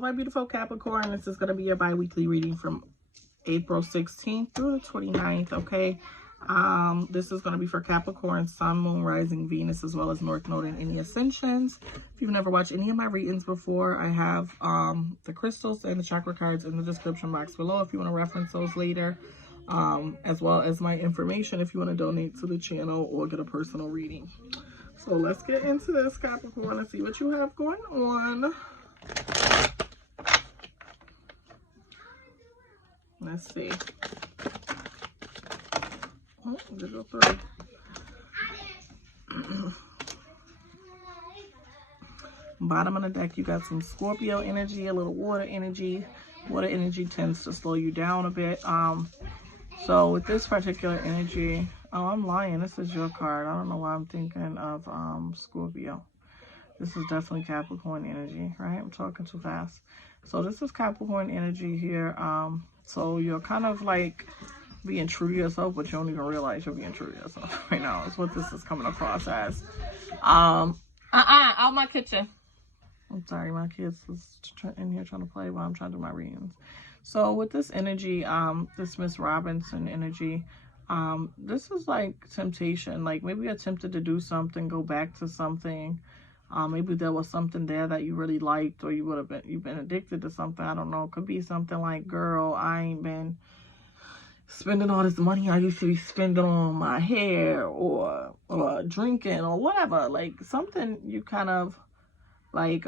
My beautiful Capricorn, this is going to be your bi-weekly reading from April 16th through the 29th, okay? This is going to be for Capricorn, Sun, Moon, Rising, Venus, as well as North Node and any ascensions. If you've never watched any of my readings before, I have the crystals and the chakra cards in the description box below if you want to reference those later, as well as my information if you want to donate to the channel or get a personal reading. So let's get into this, Capricorn, and see what you have going on. Let's see. Oh, there go three. Bottom of the deck, you got some Scorpio energy, a little water energy. Water energy tends to slow you down a bit. So with this particular energy, oh, I'm lying. This is your card. I don't know why I'm thinking of Scorpio. This is definitely Capricorn energy, right? I'm talking too fast. So this is Capricorn energy here. So you're kind of like being true to yourself, but you don't even realize you're being true to yourself right now. Is what this is coming across as. Out my kitchen. I'm sorry, my kids is in here trying to play while I'm trying to do my readings. So with this energy, this Miss Robinson energy, this is like temptation. Like maybe you're tempted to do something, go back to something. Maybe there was something there that you really liked, or you've been addicted to something. I don't know. It could be something like, girl, I ain't been spending all this money I used to be spending on my hair or drinking or whatever. Like something you kind of like,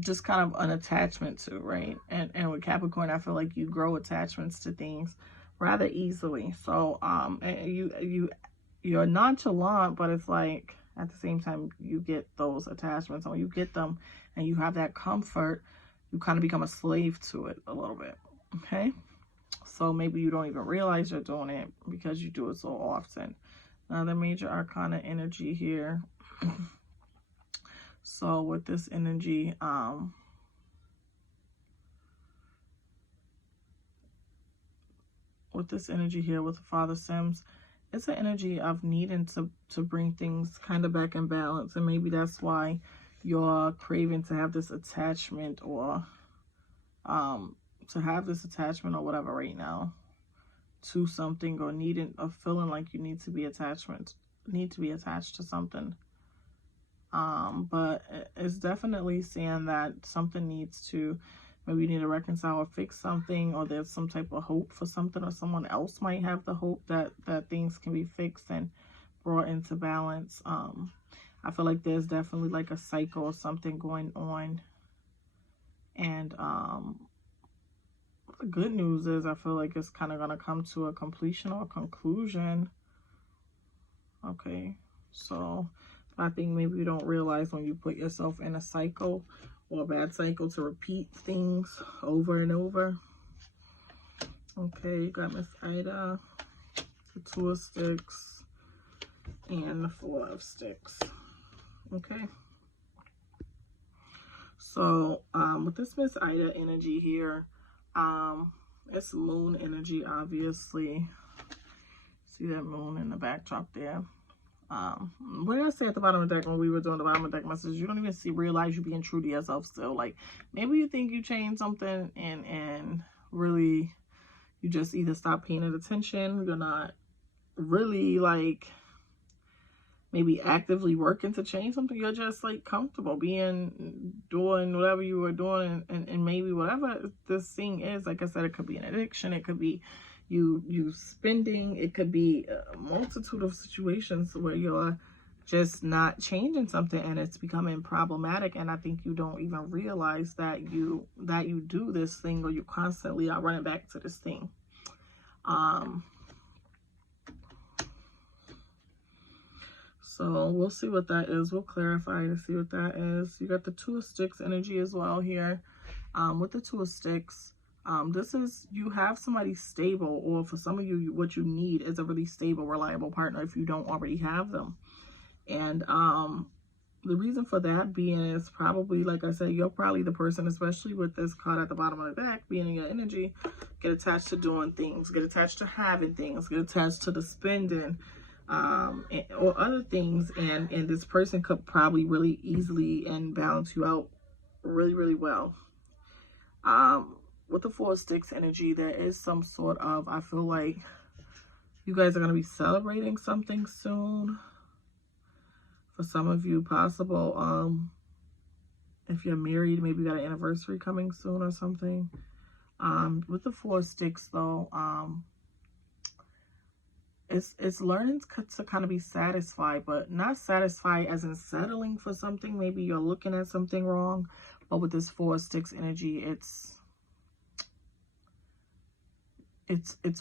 just kind of an attachment to, right? And with Capricorn, I feel like you grow attachments to things rather easily. So, you're nonchalant, but it's like, at the same time, you get those attachments. And when you get them and you have that comfort, you kind of become a slave to it a little bit, okay? So maybe you don't even realize you're doing it because you do it so often. Another major arcana energy here. So with this energy, here with the Father Sims, it's an energy of needing to bring things kind of back in balance. And maybe that's why you're craving to have this attachment or whatever right now to something, or feeling like you need to be attached to something. But it's definitely saying that something needs to, maybe you need to reconcile or fix something, or there's some type of hope for something, or someone else might have the hope that things can be fixed and brought into balance. I feel like there's definitely like a cycle or something going on. And the good news is I feel like it's kind of going to come to a completion or a conclusion. Okay, so I think maybe you don't realize when you put yourself in a cycle or a bad cycle to repeat things over and over. Okay, you got Miss Ida, the 2 of Sticks, and the 4 of Sticks. Okay. So, with this Miss Ida energy here, it's moon energy, obviously. See that moon in the backdrop there. What did I say at the bottom of the deck when we were doing the bottom of the deck message? You don't even realize you're being true to yourself still. Like maybe you think you changed something and really you just either stop paying attention. You're not really like maybe actively working to change something. You're just like comfortable doing whatever you were doing, and maybe whatever this thing is, like I said, it could be an addiction, it could be you spending, it could be a multitude of situations where you're just not changing something and it's becoming problematic. And I think you don't even realize that you do this thing, or you constantly are running back to this thing. So we'll see what that is. We'll clarify to see what that is. You got the 2 of Sticks energy as well here. With the 2 of Sticks, this is, you have somebody stable, or for some of you, what you need is a really stable, reliable partner if you don't already have them. And the reason for that being is probably, like I said, you're probably the person, especially with this card at the bottom of the deck, being in your energy, get attached to doing things, get attached to having things, get attached to the spending, or other things. And this person could probably really easily and balance you out really, really well. With the Four of Sticks energy, there is some sort of, I feel like you guys are going to be celebrating something soon. For some of you, possible, if you're married, maybe you got an anniversary coming soon or something. With the Four of Sticks, though, it's learning to kind of be satisfied, but not satisfied as in settling for something. Maybe you're looking at something wrong, but with this Four of Sticks energy, it's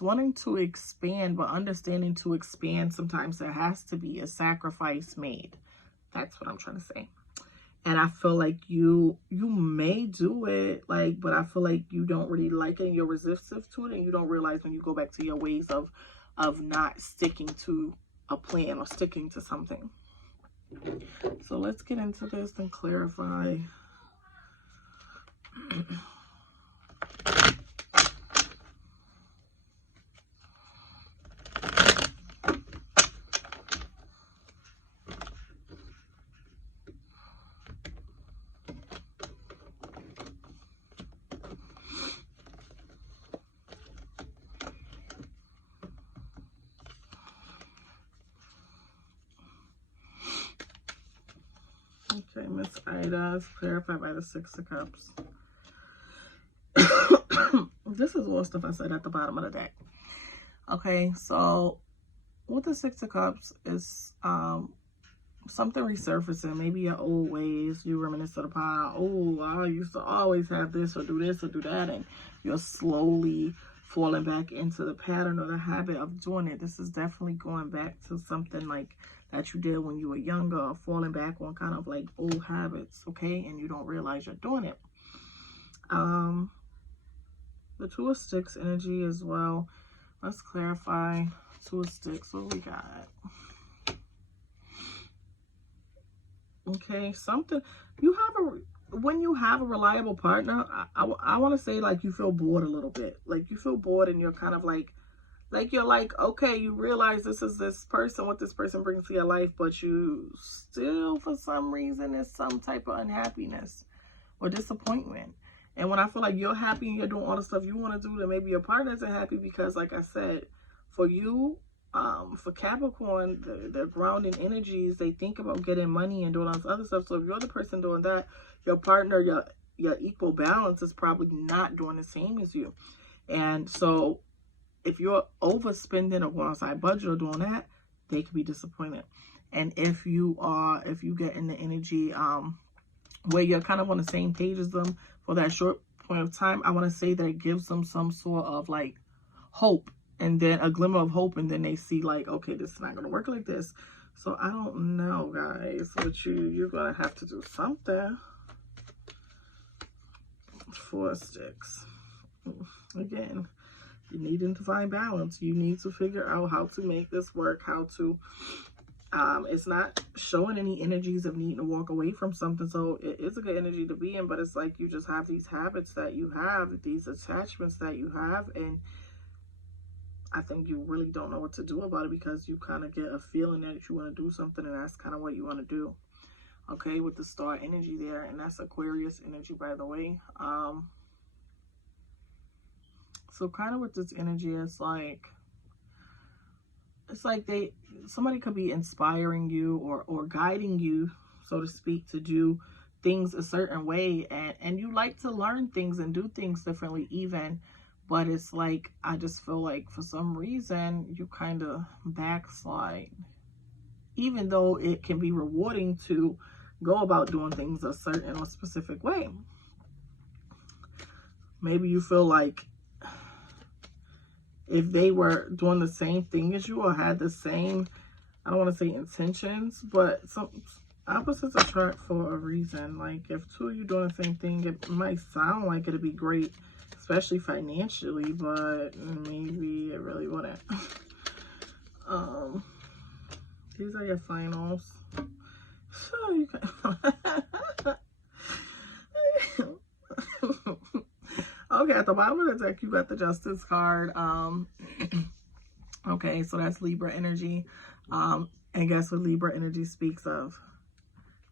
wanting to expand, but understanding to expand, sometimes there has to be a sacrifice made. That's what I'm trying to say. And I feel like you may do it, like, but I feel like you don't really like it and you're resistant to it, and you don't realize when you go back to your ways of not sticking to a plan or sticking to something. So let's get into this and clarify. Okay, Miss Ida is clarified by the Six of Cups. This is all stuff I said at the bottom of the deck. Okay, so with the Six of Cups is something resurfacing. Maybe your old ways. You reminisce of the past. Oh, I used to always have this or do that, and you're slowly falling back into the pattern or the habit of doing it. This is definitely going back to something like that you did when you were younger, or falling back on kind of like old habits, okay? And you don't realize you're doing it. The Two of Sticks energy as well. Let's clarify. Two of Sticks, what we got? Okay, something you have when you have a reliable partner, I want to say like you feel bored a little bit. Like you feel bored and you're kind of like you're like, okay, you realize this is this person, what this person brings to your life, but you still, for some reason, there's some type of unhappiness or disappointment. And when I feel like you're happy and you're doing all the stuff you want to do, then maybe your partner isn't happy because, like I said, for you, for Capricorn, the grounding energies, they think about getting money and doing all this other stuff. So if you're the person doing that, your partner, your equal balance is probably not doing the same as you. And so if you're overspending or going outside budget or doing that, they could be disappointed. And if you get in the energy where you're kind of on the same page as them for that short point of time, I want to say that it gives them some sort of like hope, and then a glimmer of hope, and then they see like, okay, this is not going to work like this. So I don't know, guys, but you're going to have to do something. Four Sticks. Again, you need to find balance. You need to figure out how to make this work, how to, it's not showing any energies of needing to walk away from something. So it is a good energy to be in, but it's like you just have these habits that you have, these attachments that you have, and I think you really don't know what to do about it because you kind of get a feeling that you want to do something, and that's kind of what you want to do. Okay, with the star energy there, and that's Aquarius energy, by the way. So kind of with this energy, it's like somebody could be inspiring you or guiding you, so to speak, to do things a certain way, and you like to learn things and do things differently even, but it's like, I just feel like for some reason you kind of backslide, even though it can be rewarding to go about doing things a certain or specific way. Maybe you feel like if they were doing the same thing as you or had the same, I don't want to say intentions, but some opposites attract for a reason. Like if two of you doing the same thing, it might sound like it'd be great, especially financially, but maybe it really wouldn't. These are your finals. So you can okay, at the bottom of the deck, you got the Justice card. Okay, so that's Libra energy. And guess what Libra energy speaks of?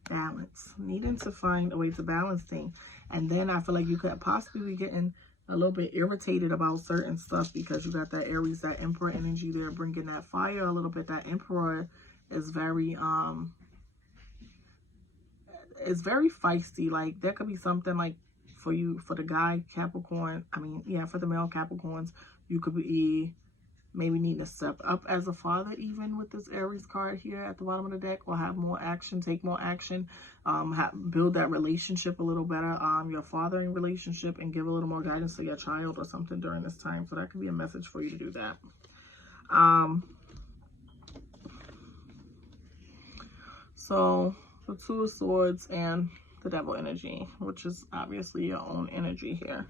balance, needing to find a way to balance things. And then I feel like you could possibly be getting a little bit irritated about certain stuff because you got that Aries, that Emperor energy there, bringing that fire a little bit. That Emperor is very it's very feisty. Like there could be something like for you, for the guy Capricorn, I mean, yeah, for the male Capricorns, you could be maybe needing to step up as a father, even with this Aries card here at the bottom of the deck, or have more action, take more action, build that relationship a little better, your fathering relationship, and give a little more guidance to your child or something during this time. So that could be a message for you to do that. So the Two of Swords and the Devil energy, which is obviously your own energy here.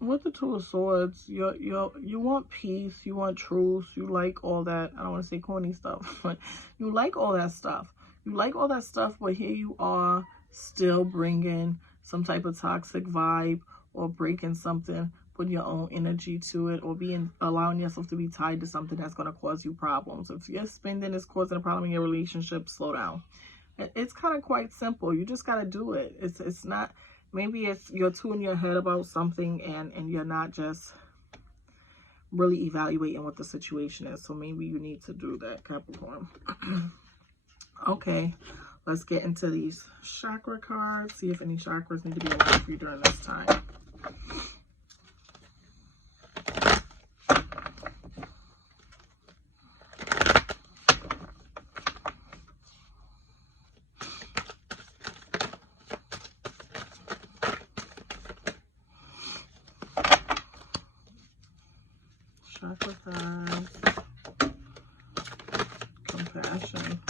With the Two of Swords, you want peace, you want truth, you like all that. I don't want to say corny stuff, but you like all that stuff. You like all that stuff, but here you are still bringing some type of toxic vibe or breaking something, putting your own energy to it, or allowing yourself to be tied to something that's going to cause you problems. If your spending is causing a problem in your relationship, slow down. It's kind of quite simple. You just got to do it. It's not... Maybe it's you're too in your head about something and you're not just really evaluating what the situation is. So maybe you need to do that, Capricorn. Okay, let's get into these chakra cards. See if any chakras need to be aligned for you during this time. Chakra cards. Compassion.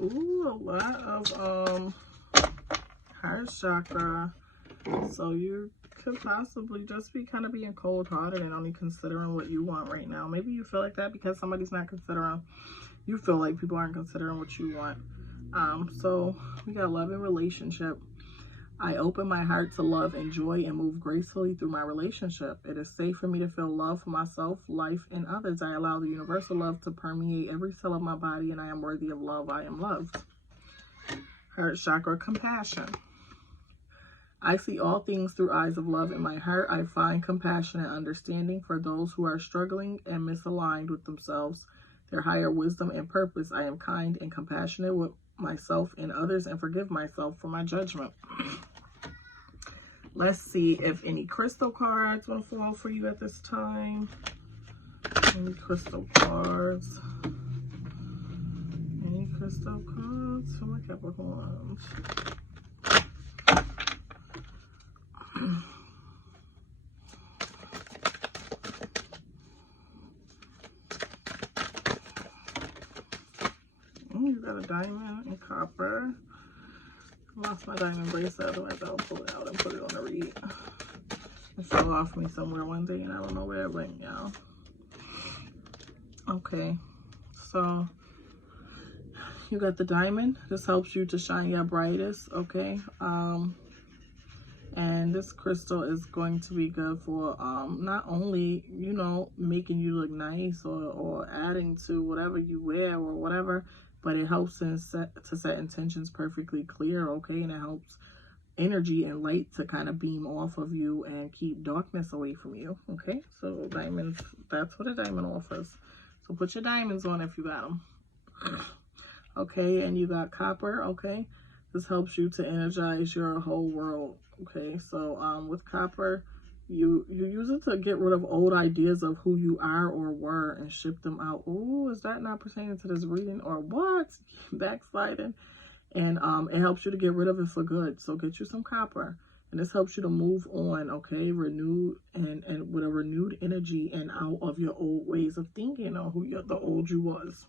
Ooh, a lot of heart chakra. So you could possibly just be kind of being cold-hearted and only considering what you want right now. Maybe you feel like that because somebody's not considering. You feel like people aren't considering what you want. So we got love and relationship. I open my heart to love and joy and move gracefully through my relationship. It is safe for me to feel love for myself, life, and others. I allow the universal love to permeate every cell of my body, and I am worthy of love. I am loved. Heart chakra, compassion. I see all things through eyes of love. In my heart, I find compassion and understanding for those who are struggling and misaligned with themselves, their higher wisdom and purpose. I am kind and compassionate with myself and others and forgive myself for my judgment. Let's see if any crystal cards will fall for you at this time. Any crystal cards? Any crystal cards for my Capricorns? You got a diamond and copper. I lost my diamond bracelet, otherwise I'll pull it out and put it on the reed. It fell off me somewhere one day and I don't know where it went, y'all. Okay, so you got the diamond. This helps you to shine your brightest, okay? And this crystal is going to be good for not only, you know, making you look nice or adding to whatever you wear or whatever, but it helps to set intentions perfectly clear, okay? And it helps energy and light to kind of beam off of you and keep darkness away from you, okay? So diamonds, that's what a diamond offers. So put your diamonds on if you got them. Okay, and you got copper, okay? This helps you to energize your whole world, okay? So with copper, you use it to get rid of old ideas of who you are or were and ship them out. Ooh, is that not pertaining to this reading or what? Backsliding. And it helps you to get rid of it for good. So get you some copper. And this helps you to move on, okay? Renewed and with a renewed energy and out of your old ways of thinking or the old you was.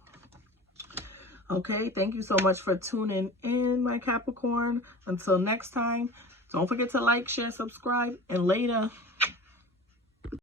Okay, thank you so much for tuning in, my Capricorn. Until next time, don't forget to like, share, subscribe, and later.